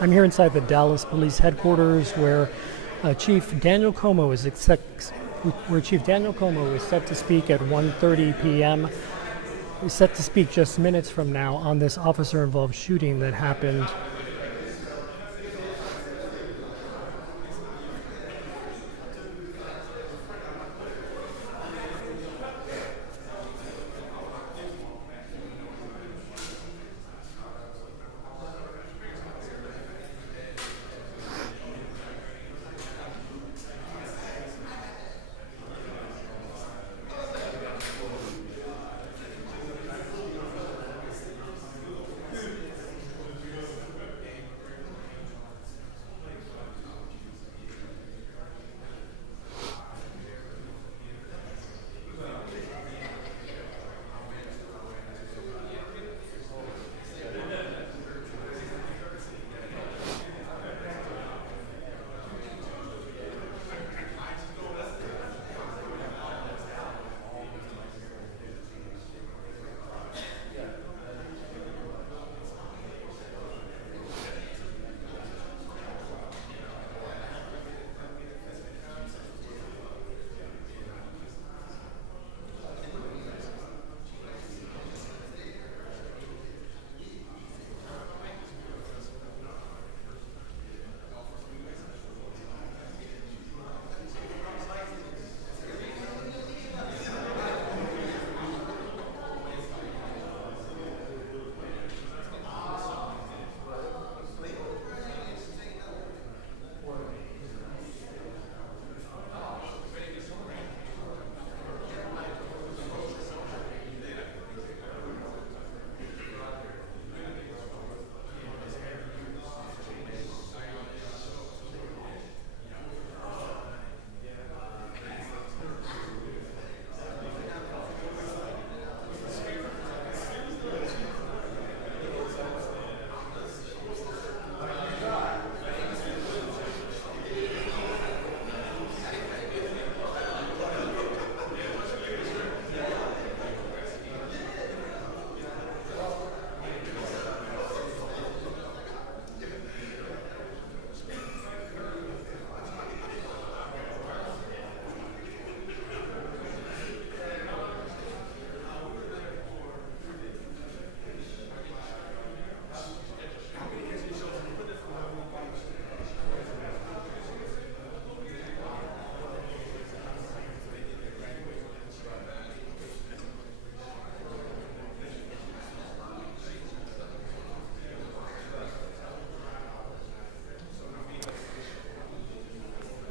I'm here inside the Dallas Police headquarters where Chief Daniel Comeaux is set to speak at 1:30 p.m. He's set to speak just minutes from now on this officer-involved shooting that happened.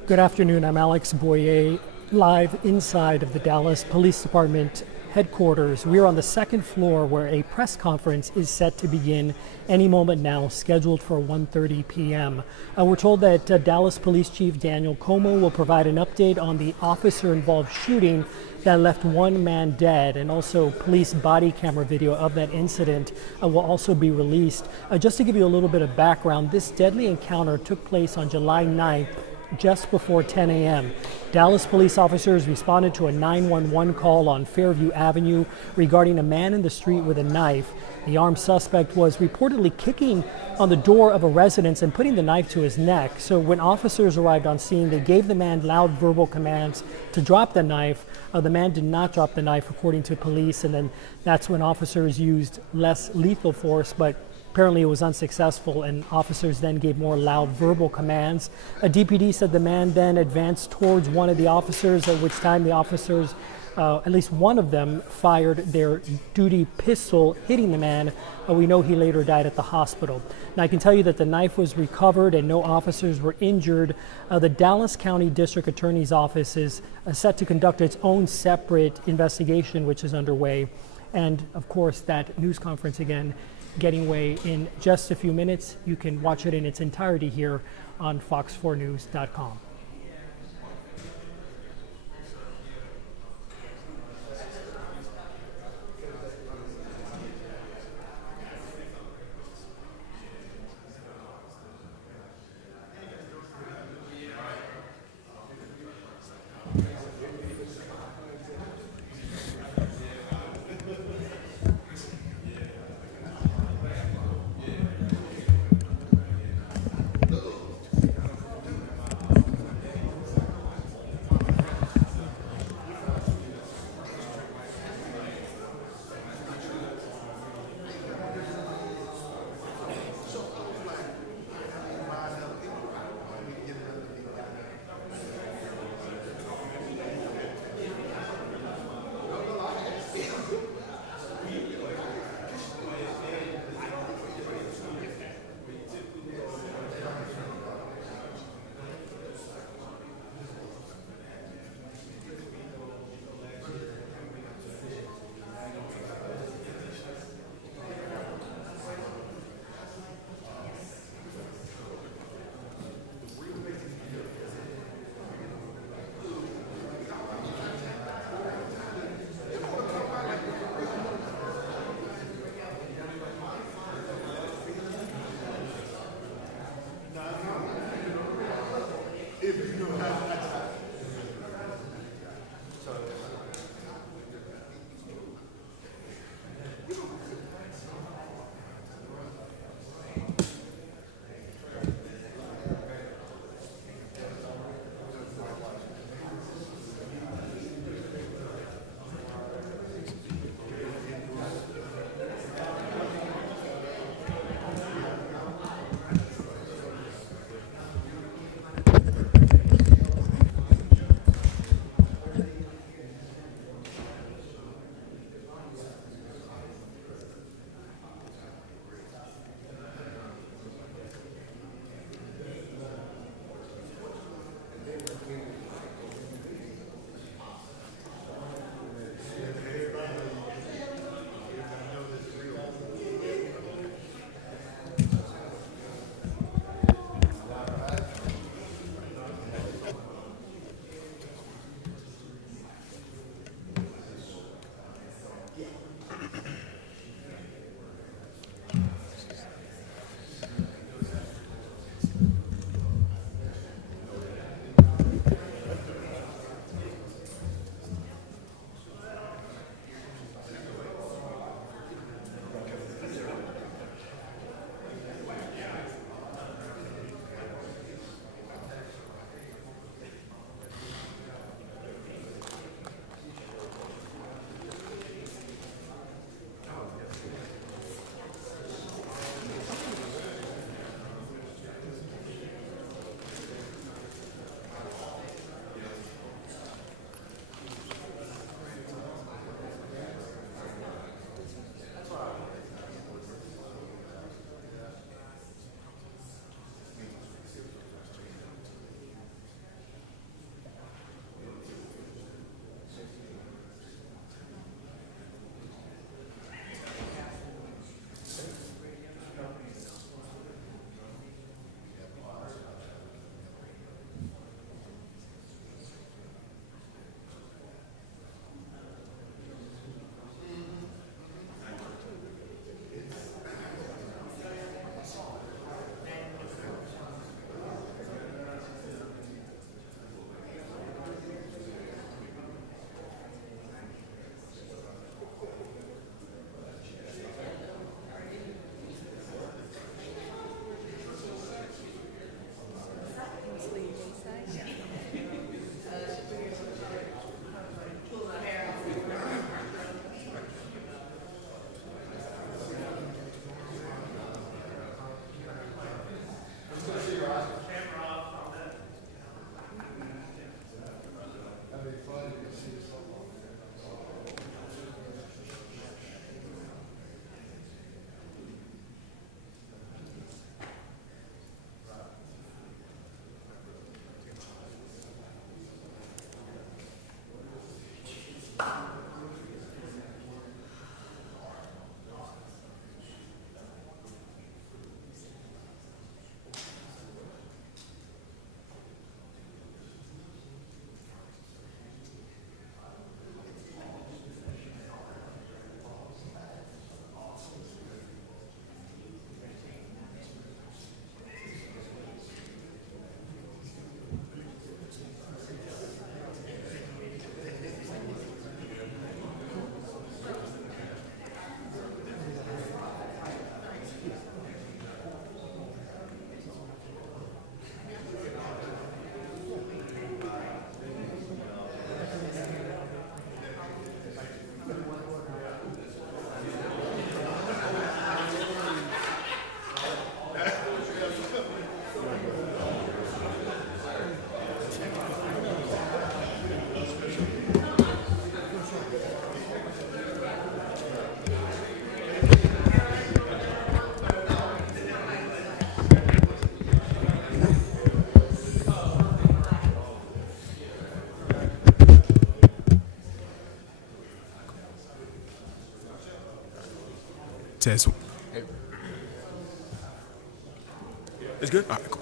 Good afternoon, I'm Alex Boyer, live inside of the Dallas Police Department headquarters. We're on the second floor where a press conference is set to begin any moment now, scheduled for 1:30 p.m. We're told that Dallas Police Chief Daniel Comeaux will provide an update on the officer-involved shooting that left one man dead, and also police body camera video of that incident will also be released. Just to give you a little bit of background, this deadly encounter took place on July 9th, just before 10 a.m. Dallas police officers responded to a 911 call on Fairview Avenue regarding a man in the street with a knife. The armed suspect was reportedly kicking on the door of a residence and putting the knife to his neck. So when officers arrived on scene, they gave the man loud verbal commands to drop the knife. The man did not drop the knife, according to police, and then that's when officers used less lethal force, but apparently it was unsuccessful, and officers then gave more loud verbal commands. A DPD said the man then advanced towards one of the officers, at which time the officers, at least one of them, fired their duty pistol, hitting the man. We know he later died at the hospital. Now, I can tell you that the knife was recovered and no officers were injured. The Dallas County District Attorney's Office is set to conduct its own separate investigation, which is underway. And, of course, that news conference again getting away in just a few minutes. You can watch it in its entirety here on fox4news.com. Test. It's good? All right, cool.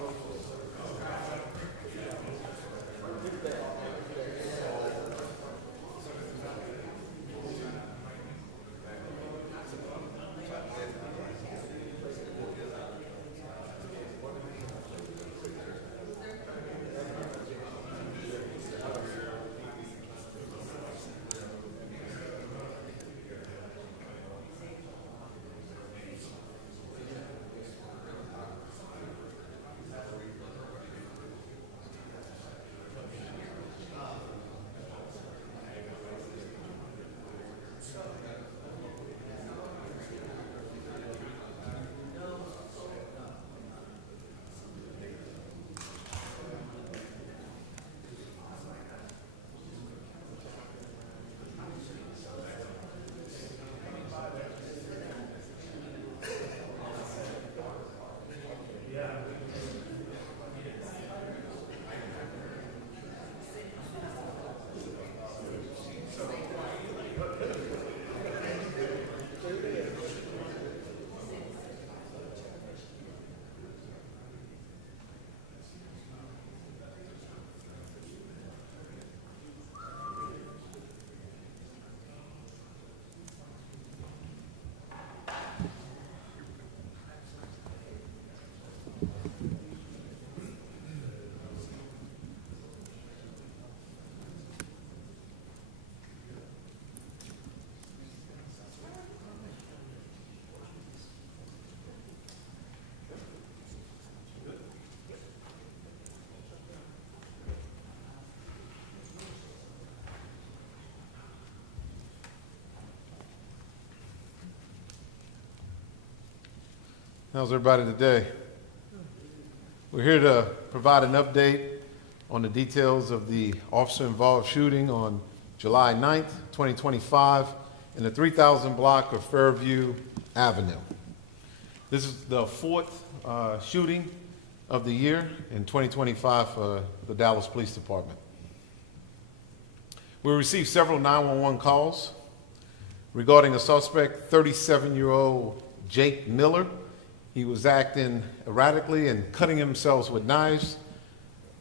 How's everybody today? We're here to provide an update on the details of the officer-involved shooting on July 9th, 2025 in the 3000 block of Fairview Avenue. This is the fourth shooting of the year in 2025 for the Dallas Police Department. We received several 911 calls regarding a suspect, 37-year-old Jake Miller. He was acting erratically and cutting himself with knives.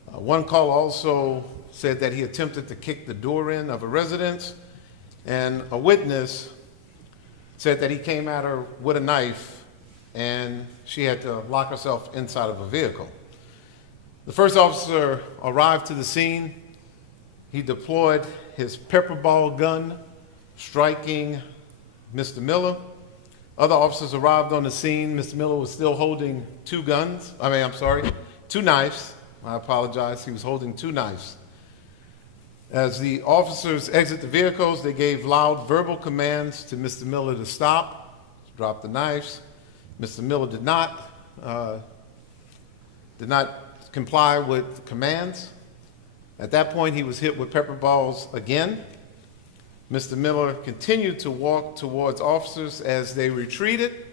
One call also said that he attempted to kick the door in of a residence, and a witness said that he came at her with a knife and she had to lock herself inside of a vehicle. The first officer arrived to the scene. He deployed his pepper ball gun, striking Mr. Miller. Other officers arrived on the scene. Mr. Miller was still holding two knives. I apologize. He was holding two knives. As the officers exit the vehicles, they gave loud verbal commands to Mr. Miller to stop, to drop the knives. Mr. Miller did not comply with the commands. At that point, he was hit with pepper balls again. Mr. Miller continued to walk towards officers as they retreated.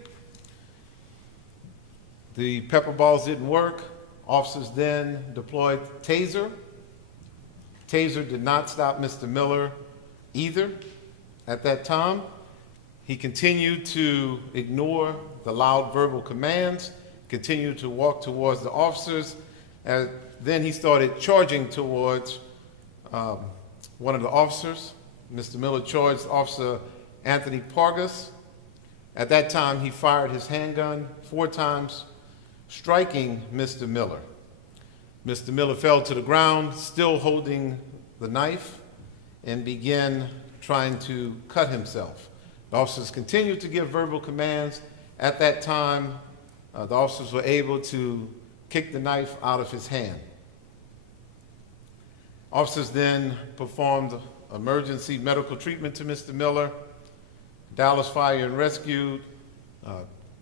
The pepper balls didn't work. Officers then deployed taser. Taser did not stop Mr. Miller either. At that time, he continued to ignore the loud verbal commands, continued to walk towards the officers, and then he started charging towards one of the officers. Mr. Miller charged Officer Anthony Pargas. At that time, he fired his handgun 4 times, striking Mr. Miller. Mr. Miller fell to the ground, still holding the knife, and began trying to cut himself. The officers continued to give verbal commands. At that time, the officers were able to kick the knife out of his hand. Officers then performed emergency medical treatment to Mr. Miller. Dallas Fire and Rescue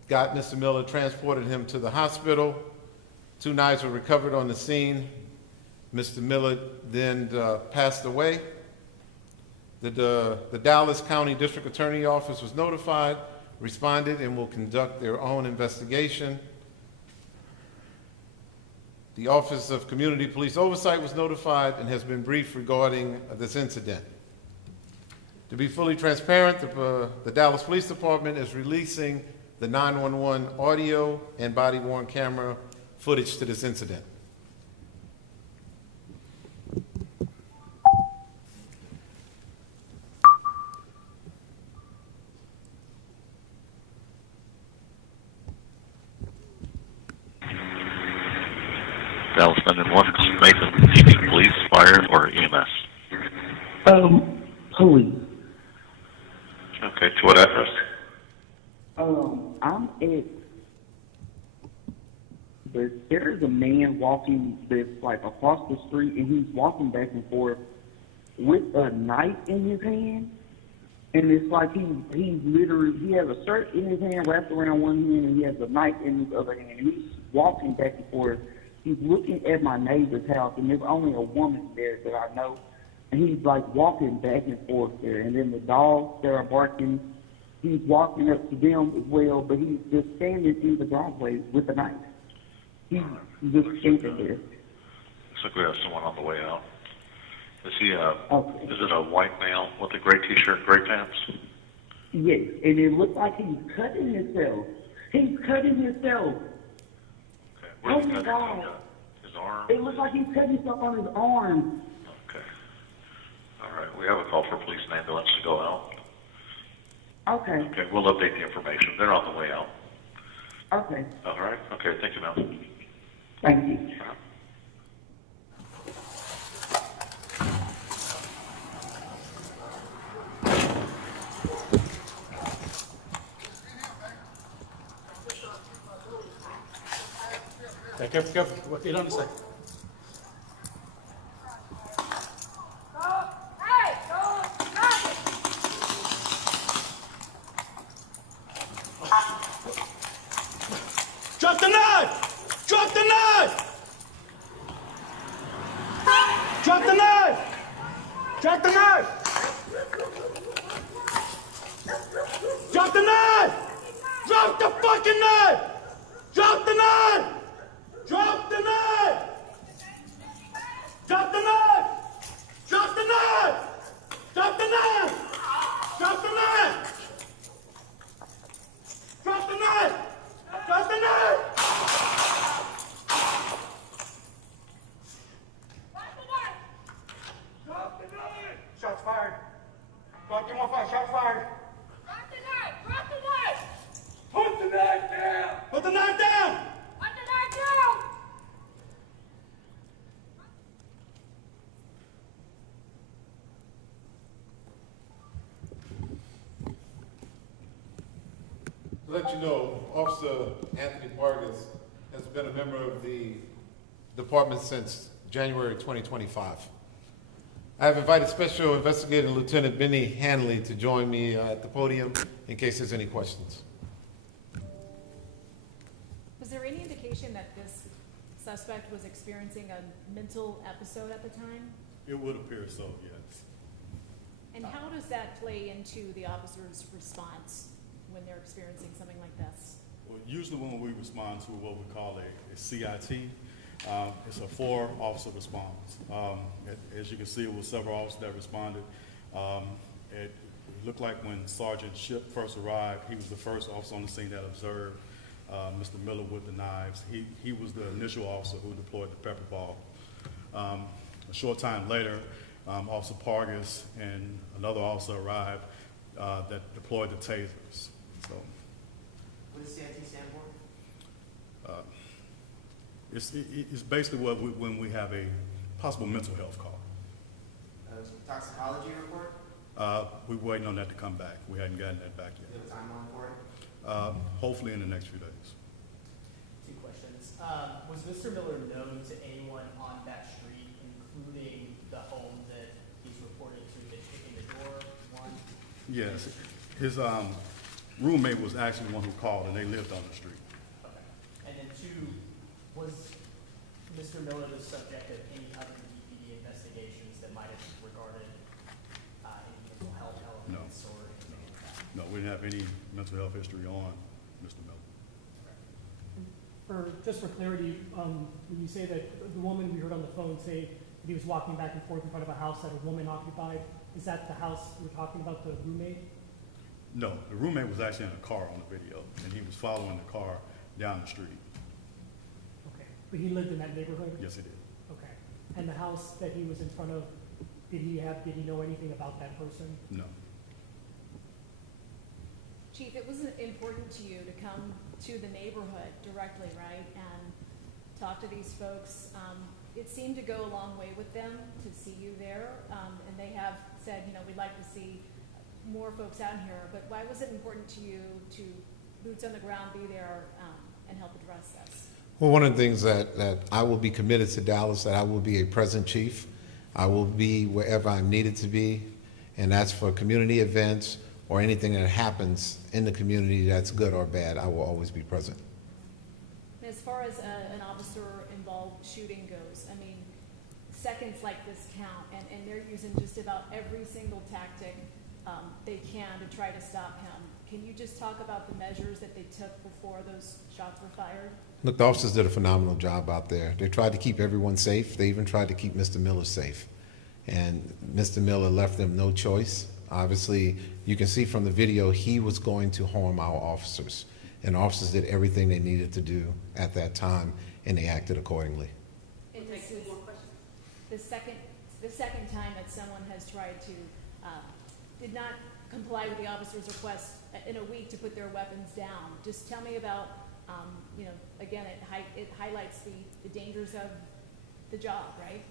got Mr. Miller, transported him to the hospital. 2 knives were recovered on the scene. Mr. Miller then passed away. The Dallas County District Attorney Office was notified, responded, and will conduct their own investigation. The Office of Community Police Oversight was notified and has been briefed regarding this incident. To be fully transparent, the Dallas Police Department is releasing the 911 audio and body-worn camera footage to this incident. Dallas 911, this is Nathan. Do you need police, fire, or EMS? Police. Okay, to what address? I'm at, there's a man walking that's like across the street, and he's walking back and forth with a knife in his hand. And it's like he's literally, he has a shirt in his hand wrapped around one hand, and he has a knife in his other hand. And he's walking back and forth. He's looking at my neighbor's house, and there's only a woman there that I know. And he's like walking back and forth there. And then the dogs that are barking, he's walking up to them as well, but he's just standing in the driveway with a knife. He's just standing there. Looks like we have someone on the way out. Is he Okay. is it a white male with a gray t-shirt, gray pants? Yes, and it looks like he's cutting himself. He's cutting himself. Okay. Oh Where's he my cutting God. himself? His arm? It looks like he's cutting himself on his arm. Okay. All right, we have a call for police and ambulance to go out. Okay, Okay, we'll update the information. They're on the way out. okay. All right. Okay, thank you, ma'am. Thank you. Okay, careful, careful. What they don't say. Drop the knife! Drop the knife! Drop the knife! Drop the knife! Drop the knife! Drop the fucking knife! Drop the knife! Drop the knife! Drop the knife! Drop the knife! Drop the knife! Drop the knife! Drop the knife! Drop the knife! Drop the knife! Shots fired. Fucking 1-5, shots fired. Drop the knife! Drop the knife! Put the knife down! Put the knife down! Put the knife down! To let you know, Officer Anthony Vargas has been a member of the department since January 2025. I have invited Special Investigator Lieutenant Benny Hanley to join me at the podium in case there's any questions. Was there any indication that this suspect was experiencing a mental episode at the time? It would appear so, yes. And how does that play into the officer's response when they're experiencing something like this? Well, usually when we respond to what we call a CIT, it's a 4-officer response. As you can see, it was several officers that responded. It looked like when Sergeant Ship first arrived, he was the first officer on the scene that observed Mr. Miller with the knives. He was the initial officer who deployed the pepper ball. A short time later, Officer Pargas and another officer arrived that deployed the tasers. So, What does CIT stand for? it's basically when we have a possible mental health call. Toxicology report? We're waiting on that to come back. We hadn't gotten that back Do yet. you have a timeline for it? Hopefully in the next few days. Two questions. Was Mr. Miller known to anyone on that street, including the home that he's reported to been kicking the door? One. Yes, his roommate was actually one who called, and they lived on the street. Okay. And then two, was Mr. Miller the subject of any other DPD investigations that might have regarded any mental health elements or anything like that? No, we didn't have any mental health history on Mr. Miller. Just for clarity, when you say that the woman we heard on the phone say that he was walking back and forth in front of a house that a woman occupied, is that the house we're talking about, the roommate? No, the roommate was actually in a car on the video, and he was following the car down the street. Okay. But he lived in that neighborhood? Yes, he did. Okay. And the house that he was in front of, did he know anything about that person? No. Chief, it was important to you to come to the neighborhood directly, right, and talk to these folks. It seemed to go a long way with them to see you there, and they have said, we'd like to see more folks out here, but why was it important to you to boots on the ground, be there, and help address this? Well, one of the things that I will be committed to Dallas, that I will be a present chief. I will be wherever I'm needed to be, and that's for community events or anything that happens in the community that's good or bad. I will always be present. As far as an officer-involved shooting goes, I mean, seconds like this count, and they're using just about every single tactic they can to try to stop him. Can you just talk about the measures that they took before those shots were fired? Look, the officers did a phenomenal job out there. They tried to keep everyone safe. They even tried to keep Mr. Miller safe. And Mr. Miller left them no choice. Obviously, you can see from the video, he was going to harm our officers. And officers did everything they needed to do at that time, and they acted accordingly. And this is the second time that someone has tried to, did not comply with the officer's request in a week to put their weapons down. Just tell me about, again, it highlights the dangers of the job, right?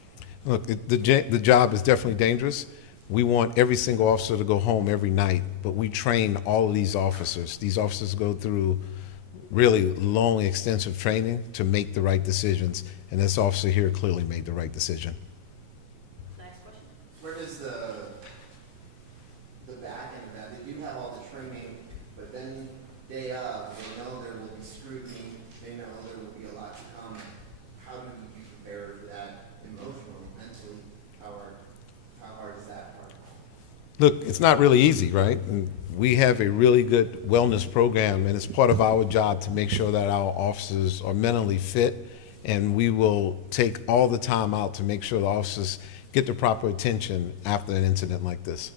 Look, the job is definitely dangerous. We want every single officer to go home every night, but we train all of these officers. These officers go through really long, extensive training to make the right decisions, and this officer here clearly made the right decision. Next question. Where does the back end of that? They do have all the training, but then day of, they know there will be scrutiny, they know there will be a lot to come. How do you prepare for that emotionally, mentally? How hard is that part? Look, it's not really easy, right? And we have a really good wellness program, and it's part of our job to make sure that our officers are mentally fit, and we will take all the time out to make sure the officers get the proper attention after an incident like this.